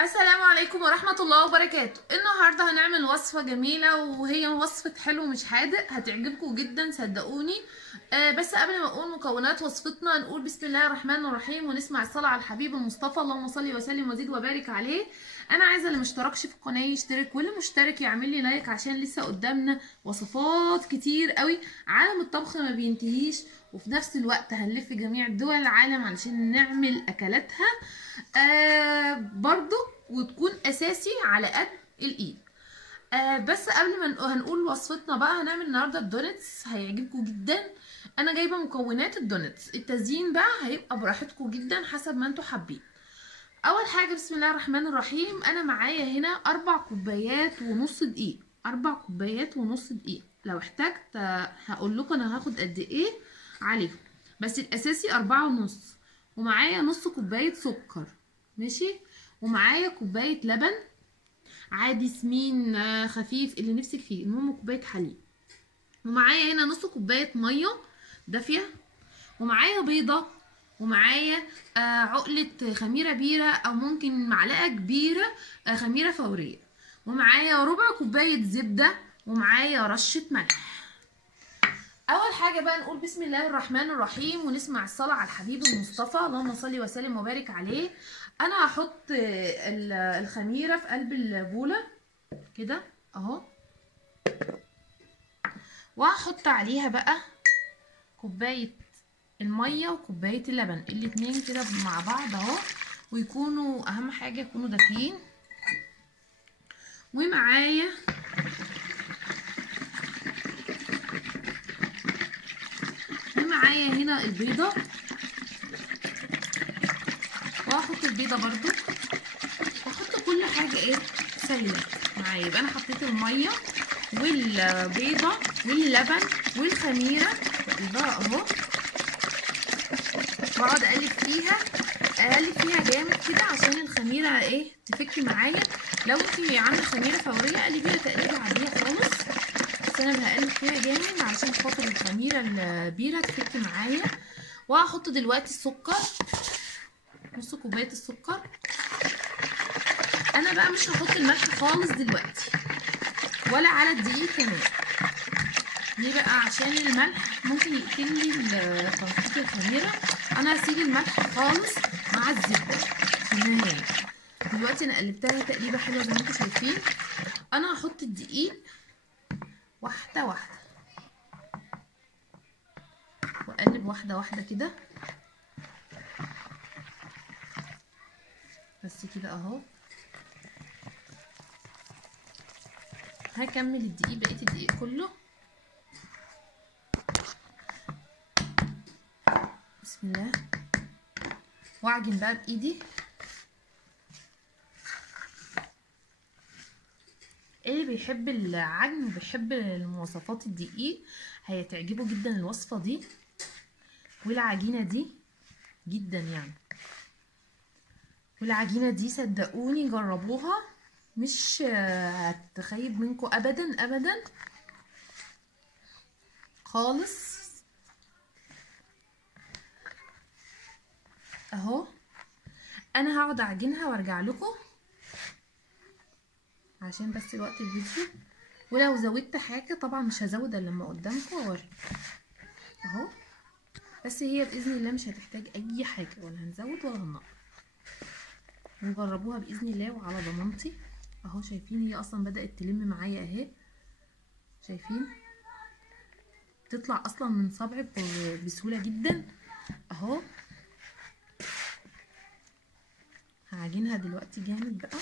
السلام عليكم ورحمة الله وبركاته. النهاردة هنعمل وصفة جميلة وهي وصفة حلو مش حادق، هتعجبكم جدا صدقوني. بس قبل ما اقول مكونات وصفتنا نقول بسم الله الرحمن الرحيم ونسمع الصلاة على الحبيب المصطفى، اللهم صل وسلم وزد وبارك عليه. انا عايزة اللي مشتركش في القناة يشترك، واللي مشترك يعمل لي لايك عشان لسه قدامنا وصفات كتير قوي. عالم الطبخ ما بينتهيش، وفي نفس الوقت هنلف جميع دول العالم علشان نعمل اكلاتها برضو وتكون اساسي على قد الايد. بس قبل ما هنقول وصفتنا بقى، هنعمل النهارده الدونتس، هيعجبكم جدا. انا جايبه مكونات الدونتس، التزيين بقى هيبقى براحتكم جدا حسب ما انتوا حابين. اول حاجه بسم الله الرحمن الرحيم، انا معايا هنا 4 كوبايات ونص دقيق. 4 كوبايات ونص دقيق، لو احتجت هقول لكم انا هاخد قد ايه عليهم، بس الاساسي 4 ونص. ومعايا نص كوبايه سكر، ماشي. ومعايا كوبايه لبن عادي سمين خفيف اللي نفسك فيه، المهم كوبايه حليب. ومعايا هنا نص كوبايه ميه دافيه. ومعايا بيضه. ومعايا عقله خميره بيره او ممكن معلقه كبيره خميره فوريه. ومعايا ربع كوبايه زبده. ومعايا رشه ملح. اول حاجه بقى نقول بسم الله الرحمن الرحيم ونسمع الصلاه على الحبيب المصطفى، اللهم صل وسلم وبارك عليه. انا هحط الخميره في قلب البوله كده اهو، وهحط عليها بقى كوبايه الميه وكوبايه اللبن، الاتنين كده مع بعض اهو، ويكونوا اهم حاجه يكونوا دافيين. ومعايا هنا البيضه، وهحط البيضه برضو، واحط كل حاجه ايه سايله معايا. يبقى انا حطيت الميه والبيضه واللبن والخميره بقى اهو، واقعد اقلب فيها جامد كده عشان الخميره ايه تفك معايا. لو انت عامله خميره فوريه قلبيها تقليبه عاديه خالص، بس انا هقلب فيها جامد علشان خاطر الخميره البيره تفك معايا. وهحط دلوقتي السكر، نص كوبايه السكر. انا بقى مش هحط الملح خالص دلوقتي ولا على الدقيق كمان. ليه بقى؟ عشان الملح ممكن يقتل لي تنقيط الخميره. انا هسيب الملح خالص مع الزبده في النهايه. دلوقتي انا قلبتها تقليبه حلوه زي ما انتم شايفين. انا هحط الدقيق واحده واحده، واقلب واحده واحده كده، بس كده اهو. هكمل الدقيق، بقيه الدقيق كله. بسم الله. واعجن بقى بايدي. اللي بيحب العجن وبيحب المواصفات الدقيق هيتعجبه جدا الوصفه دي والعجينه دي جدا يعني. والعجينه دي صدقوني جربوها، مش هتخيب منكم ابدا ابدا خالص. اهو انا هقعد اعجنها وارجع لكم عشان بس وقت الفيديو. ولو زودت حاجه طبعا مش هزود الا لما قدامكم اوري اهو. بس هي باذن الله مش هتحتاج اي حاجه، ولا هنزود ولا هنقص. نجربوها باذن الله وعلى ضمانتي. اهو شايفين هي اصلا بدات تلم معايا اهي، شايفين تطلع اصلا من صبعي بسهوله جدا اهو. هعجنها دلوقتي جامد بقى.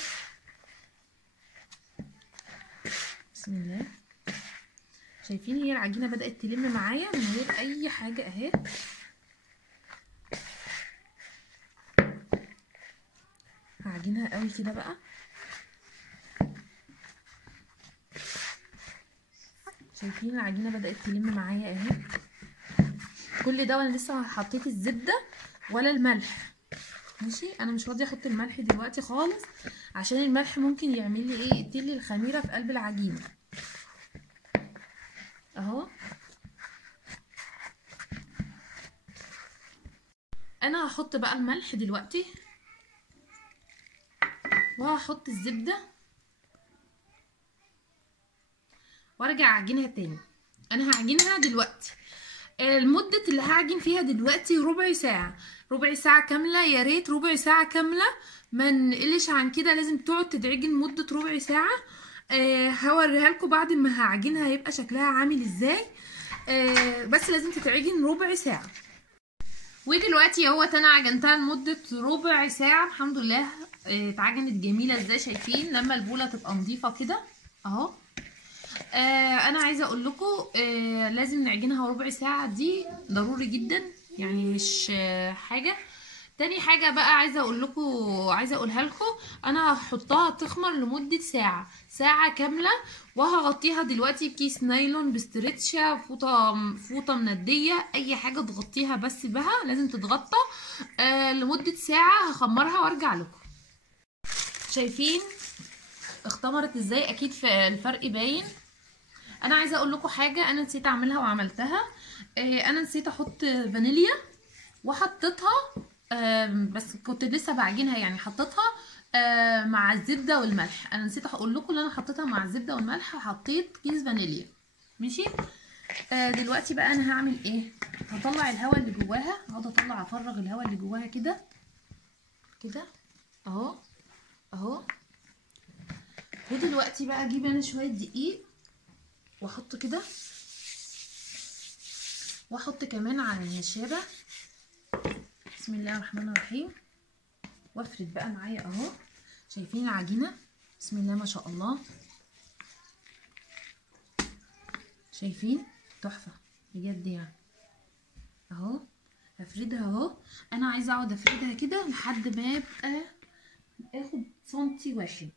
بسم الله. شايفين هي العجينه بدات تلم معايا من غير اي حاجه اهي. هعجنها قوي كده بقى. شايفين العجينه بدات تلم معايا اهي. كل ده وانا لسه ما حطيت الزبده ولا الملح، ماشي. انا مش راضيه احط الملح دلوقتي خالص عشان الملح ممكن يعمل لي ايه، يقتل لي الخميره في قلب العجينه اهو. انا هحط بقى الملح دلوقتي. وهحط الزبده وارجع اعجنها تاني. انا هعجنها دلوقتي المدة اللي هعجن فيها دلوقتي ربع ساعة، ربع ساعة كاملة، يا ريت ربع ساعة كاملة، ما نقلش عن كده، لازم تقعد تتعجن مدة ربع ساعة. هوريها لكم بعد ما هعجنها هيبقى شكلها عامل ازاي. بس لازم تتعجن ربع ساعة. ودلوقتي اهوت انا عجنتها لمدة ربع ساعة الحمد لله. اتعجنت جميلة ازاي، شايفين لما البولة تبقى نظيفة كده اهو. انا عايزه اقول لكم لازم نعجنها ربع ساعه، دي ضروري جدا يعني، مش حاجه. تاني حاجه بقى عايزه اقولها لكم، انا هحطها تخمر لمده ساعه، ساعه كامله. وهغطيها دلوقتي بكيس نايلون بستريتشة، فوطه منديه، اي حاجه تغطيها بس بها لازم تتغطى لمده ساعه. هخمرها وارجع لكم. شايفين اختمرت ازاي؟ اكيد في الفرق باين. انا عايزه اقول لكم حاجه انا نسيت اعملها وعملتها. انا نسيت احط فانيليا وحطيتها، بس كنت لسه بعجنها يعني، حطيتها مع الزبده والملح. انا نسيت اقول لكم ان انا حطيتها مع الزبده والملح وحطيت كيس فانيليا. ماشي. دلوقتي بقى انا هعمل ايه؟ هطلع الهواء اللي جواها، هقعد افرغ الهواء اللي جواها كده كده اهو اهو. ودلوقتي بقى اجيب انا شويه دقيق واحط كده، واحط كمان على النشابه. بسم الله الرحمن الرحيم. وافرد بقى معايا اهو. شايفين العجينه؟ بسم الله ما شاء الله. شايفين؟ تحفه بجد يعني. اهو هفردها اهو. انا عايزه اقعد افردها كده لحد ما يبقى اخد سنتي واحد،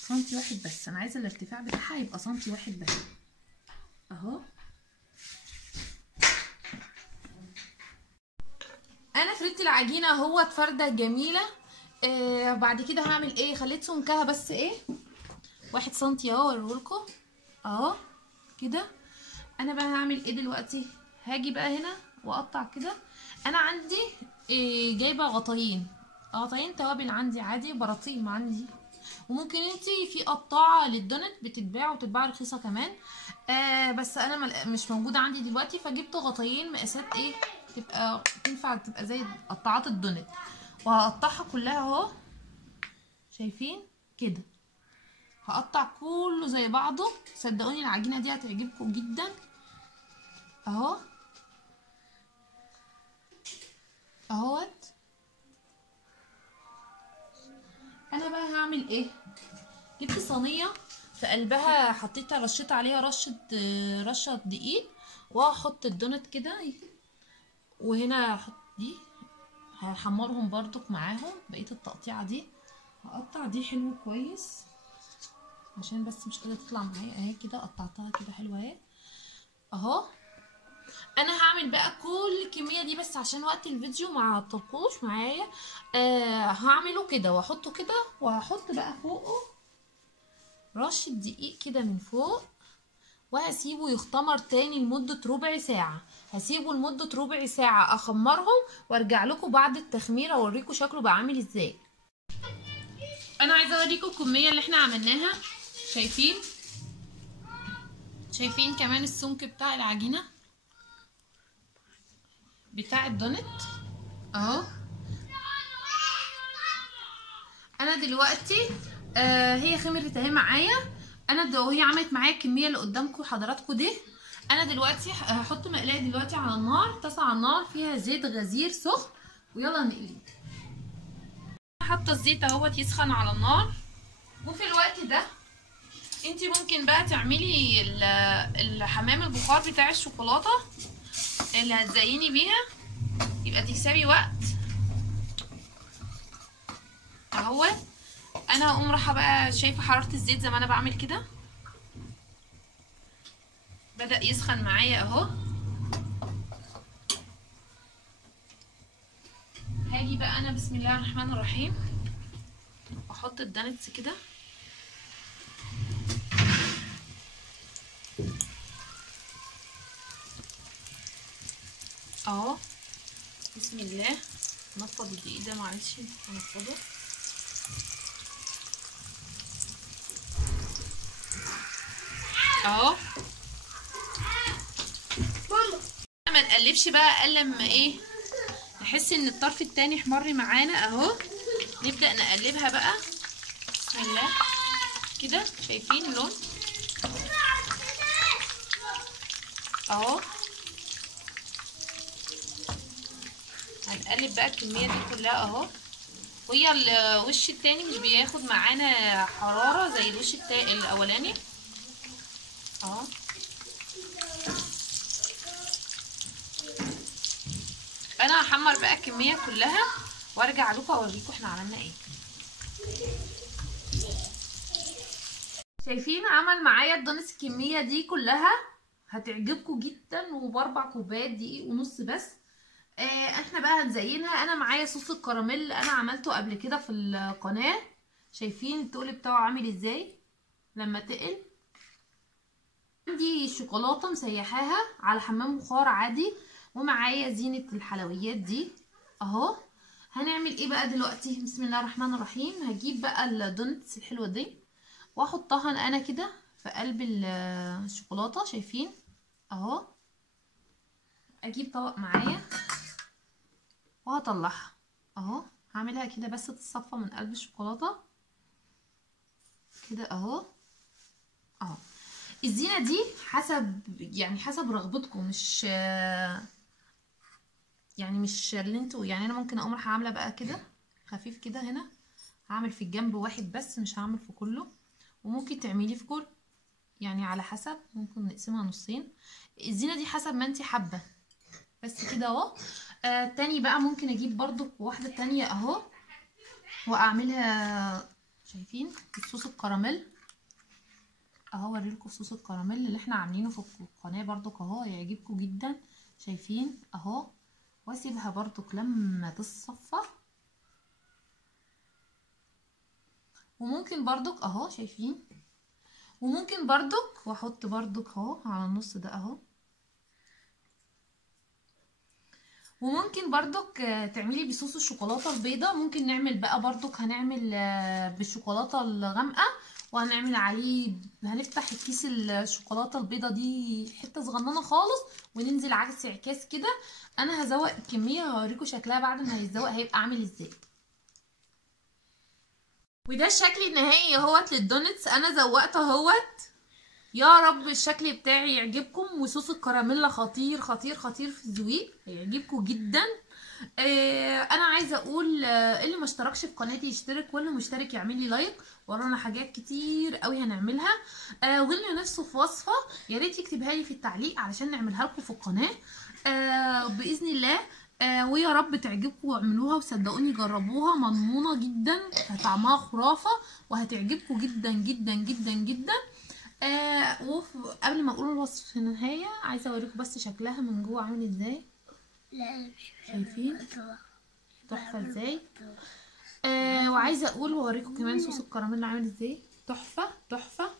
سنتي واحد بس. انا عايزه الارتفاع بتاعها يبقى سنتي واحد بس اهو. انا فردت العجينه اهو، فرده جميله. بعد كده هعمل ايه؟ خليت سمكها بس ايه 1 سنتي اهو، اوريهولكوا اهو كده. انا بقى هعمل ايه دلوقتي؟ هاجي بقى هنا واقطع كده. انا عندي جايبه غطايين توابل عندي عادي، براطيم عندي. وممكن انتي في قطاعه للدونت بتتباع وتتباع رخيصه كمان. بس انا مش موجوده عندي دلوقتي، فجبت غطايين مقاسات ايه تبقى تنفع، تبقى زي قطاعات الدونت. وهقطعها كلها اهو. شايفين كده؟ هقطع كله زي بعضه. صدقوني العجينه دي هتعجبكم جدا اهو اهوت. انا بقى هعمل ايه؟ جبت صينيه في قلبها حطيت رشيت عليها رشه دقيق، وهحط الدونت كده، وهنا هحط دي. هحمرهم برضك معاهم بقيه التقطيعه دي. هقطع دي حلو كويس عشان بس مش قادره تطلع معايا اهي كده. قطعتها كده حلوه اهي اهو. انا هعمل بقى كل الكميه دي بس عشان وقت الفيديو ما تطولش معايا. هعمله كده واحطه كده، وهحط بقى فوقه رشه دقيق كده من فوق، وهسيبه يختمر تاني لمده ربع ساعه. هسيبه لمده ربع ساعه اخمرهم وارجع لكم بعد التخمير اوريكم شكله بقى عامل ازاي. انا عايزه اوريكم الكميه اللي احنا عملناها. شايفين كمان السمك بتاع العجينه بتاع الدونت اهو. انا دلوقتي هي خمرت اهي معايا. وهي عملت معايا الكميه اللي قدامكم حضراتكم دي. انا دلوقتي هحط مقلايه دلوقتي على النار، طاسه على النار فيها زيت غزير سخن، ويلا نقلي. حاطه الزيت اهوت يسخن على النار. وفي الوقت ده انتي ممكن بقى تعملي الحمام البخار بتاع الشوكولاته اللي هتزيني بيها، يبقى تكسبي وقت اهو. انا هقوم رايحه بقى، شايفه حراره الزيت زي ما انا بعمل كده بدأ يسخن معايا اهو. هاجي بقى انا بسم الله الرحمن الرحيم احط الدانتس كده اهو. بسم الله. نفض الدقيق ده معلش هنفضه اهو. ما نقلبش بقى الا لما ايه نحس ان الطرف التاني احمر معانا اهو. نبدأ نقلبها بقى بسم الله كده. شايفين اللون اهو. هنقلب بقى الكمية دي كلها اهو. وهي الوش التاني مش بياخد معانا حرارة زي الوش الاولاني اهو. انا هحمر بقى الكمية كلها وارجع لكم اوريكم احنا عملنا ايه. شايفين عمل معايا الدونس الكمية دي كلها هتعجبكم جدا، وب4 كوبايات دقيق ونص بس. احنا بقى هنزينها. انا معايا صوص الكراميل انا عملته قبل كده في القناة. شايفين التقل بتاعه عامل ازاي لما تقل. عندي شوكولاتة مسيحاها على حمام بخار عادي، ومعايا زينة الحلويات دي اهو. هنعمل ايه بقى دلوقتي؟ بسم الله الرحمن الرحيم. هجيب بقى الدونتس الحلوة دي واحطها انا كده في قلب الشوكولاتة. شايفين اهو. اجيب طبق معايا وهطلعها اهو. هعملها كده بس تتصفى من قلب الشوكولاتة كده اهو. اهو الزينة دي حسب رغبتكم، مش مش اللي انتوا انا ممكن اقوم رايحه عامله بقى كده خفيف كده هنا. هعمل في الجنب واحد بس، مش هعمل في كله. وممكن تعملي في كل على حسب. ممكن نقسمها نصين. الزينه دي حسب ما انتي حابه بس كده اهو. تاني بقى ممكن اجيب برضو واحده تانية اهو واعملها. شايفين الصوص الكراميل اهو. اوريلكم صوص الكراميل اللي احنا عاملينه في القناه برضو اهو، هيعجبكم جدا. شايفين اهو. واسيبها برضو لما تصفى. وممكن برضك اهو شايفين. وممكن برضك واحط برضك اهو على النص ده اهو. وممكن برضك تعملي بصوص الشوكولاته البيضاء. ممكن نعمل بقى برضك هنعمل بالشوكولاته الغامقه، وهنعمل عليه هنفتح الكيس الشوكولاته البيضاء دي حته صغننه خالص وننزل عكس عكاس كده. انا هزوق الكميه وهوريكم شكلها بعد ما هيتزوق هيبقى عامل ازاي. وده الشكل النهائي اهوت للدونتس. انا زوقت اهوت. يا رب الشكل بتاعي يعجبكم. وصوص الكراميلا خطير خطير خطير في الزويق، هيعجبكم جدا. انا عايزه اقول اللي ما اشتركش في قناتي يشترك، واللي مشترك يعمل لي لايك. ورانا حاجات كتير قوي هنعملها. واللي نفسه في وصفه يا ريت يكتبها لي في التعليق علشان نعملها لكم في القناه باذن الله. ويا رب تعجبكم واعملوها، وصدقوني جربوها مضمونه جدا. طعمها خرافه وهتعجبكم جدا جدا جدا جدا. قبل ما اقول الوصف في النهايه عايزه اوريكم بس شكلها من جوه عامل ازاي. شايفين تحفه ازاي. وعايزه اقول واوريكم كمان صوص الكراميل عامل ازاي. تحفه تحفه.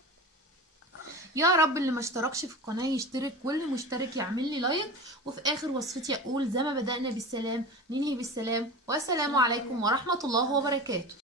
يا رب اللي ما اشتركش في القناه يشترك، واللي مشترك يعمل لي لايك. وفي اخر وصفتي اقول زي ما بدأنا بالسلام ننهي بالسلام، والسلام عليكم ورحمه الله وبركاته.